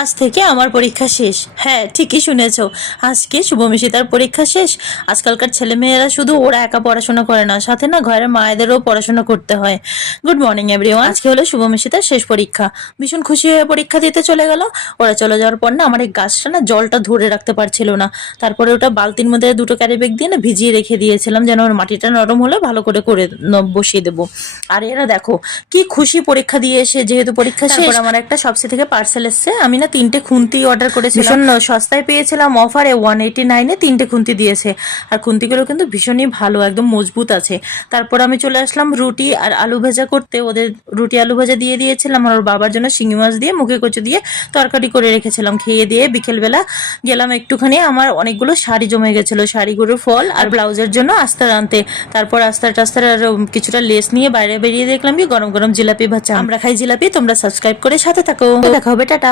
আজ থেকে আমার পরীক্ষা শেষ। হ্যাঁ, ঠিকই শুনেছ, আজকে শুভমিশিতার পরীক্ষা শেষ। আজকালকার ছেলেমেয়েরা শুধু ওরা একা পড়াশোনা করে না, সাথে না ঘরের মায়েদেরও পড়াশোনা করতে হয়। Good morning everyone. আজকে হলো শুভমিশিতার শেষ পরীক্ষা। ভীষণ খুশি হয়ে পরীক্ষা দিতে চলে গেল। ওরা চলে যাওয়ার পর না আমার এই গাছটা না জলটা ধরে রাখতে পারছিল না। তারপরে ওটা বালতির মধ্যে দুটো ক্যারি ব্যাগ দিয়ে না ভিজিয়ে রেখে দিয়েছিলাম, যেন ওর মাটিটা নরম হলে ভালো করে করে বসিয়ে দেবো। আর এরা দেখো কি খুশি পরীক্ষা দিয়ে এসে, যেহেতু পরীক্ষা শেষ। আমার একটা সবসে থেকে পার্সেল এসছে। আমি না 3টে খুন্তি অর্ডার করেছিলাম, ভীষণ সস্তায় পেয়েছিলাম অফারে, 189-এ 3টে খুন্তি দিয়েছে। আর খুন্তিগুলো কিন্তু ভীষণই ভালো, একদম মজবুত আছে। তারপর আমি চলে আসলাম রুটি আর আলু ভাজা করতে। ওদের রুটি আলু ভাজা দিয়ে দিয়েছিলাম, আর ওর বাবার জন্য শিঙি মাছ দিয়ে মুখে কচু দিয়ে তরকারি করে রেখেছিলাম। খেয়ে দিয়ে বিকেলবেলা গেলাম একটুখানি, আমার অনেকগুলো শাড়ি জমে গেছিলো, শাড়িগুলোর ফল আর ব্লাউজের জন্য আস্তার আনতে। তারপর আস্তার টাস্তার আর কিছুটা লেস নিয়ে বাইরে বেরিয়ে দেখলাম কি গরম গরম জিলাপি ভাজা। আমরা খাই জিলাপি, তোমরা সাবস্ক্রাইব করে সাথে থাকো। দেখা হবে, টাটা।